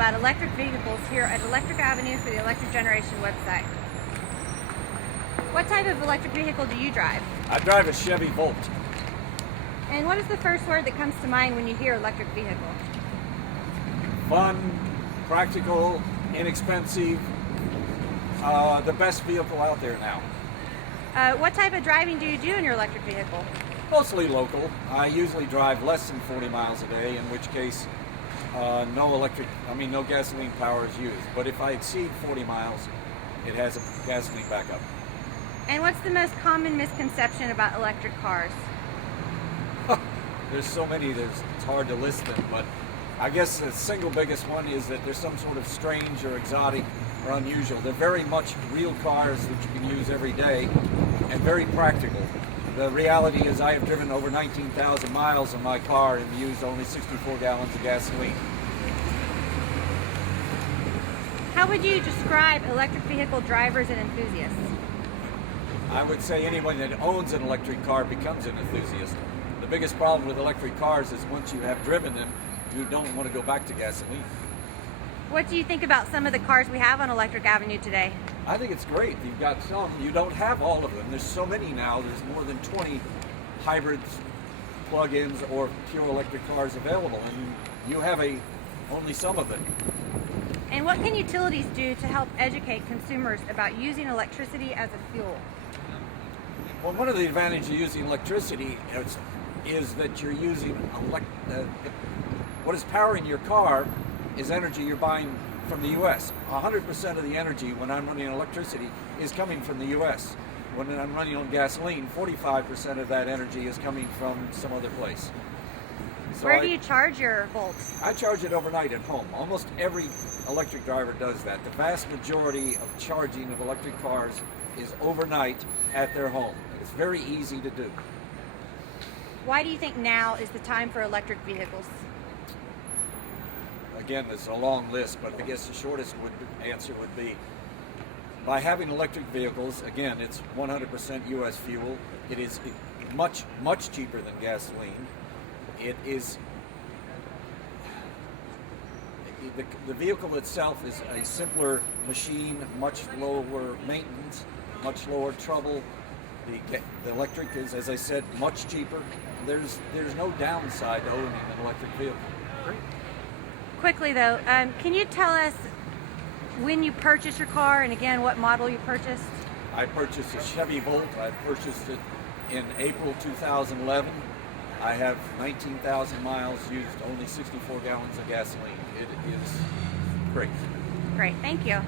about electric vehicles here at Electric Avenue for the Electric Generation website. What type of electric vehicle do you drive? I drive a Chevy Volt. And what is the first word that comes to mind when you hear electric vehicle? Fun, practical, inexpensive, the best vehicle out there now. What type of driving do you do in your electric vehicle? Mostly local. I usually drive less than 40 miles a day, in which case no gasoline power is used. But if I exceed 40 miles, it has a gasoline backup. And what's the most common misconception about electric cars? There's so many, it's hard to list them, but I guess the single biggest one is that there's some sort of strange or exotic or unusual. They're very much real cars that you can use every day and very practical. The reality is I have driven over 19,000 miles in my car and used only 64 gallons of gasoline. How would you describe electric vehicle drivers and enthusiasts? I would say anyone that owns an electric car becomes an enthusiast. The biggest problem with electric cars is once you have driven them, you don't want to go back to gasoline. What do you think about some of the cars we have on Electric Avenue today? I think it's great. You've got some. You don't have all of them. There's so many now. There's more than 20 hybrids, plug-ins, or pure electric cars available, and you have only some of them. And what can utilities do to help educate consumers about using electricity as a fuel? Well, one of the advantages of using electricity is that you're using what is powering your car is energy you're buying from the U.S. 100% of the energy when I'm running on electricity is coming from the U.S. When I'm running on gasoline, 45% of that energy is coming from some other place. So Where do you charge your Volts? I charge it overnight at home. Almost every electric driver does that. The vast majority of charging of electric cars is overnight at their home. It's very easy to do. Why do you think now is the time for electric vehicles? Again, it's a long list, but I guess the shortest answer would be by having electric vehicles. Again, it's 100% U.S. fuel. It is much, much cheaper than gasoline. It is the vehicle itself is a simpler machine, much lower maintenance, much lower trouble. The electric is, as I said, much cheaper. There's no downside to owning an electric vehicle. Great. Quickly though, can you tell us when you purchased your car and again what model you purchased? I purchased a Chevy Volt. I purchased it in April 2011. I have 19,000 miles, used only 64 gallons of gasoline. It is great. Great, thank you.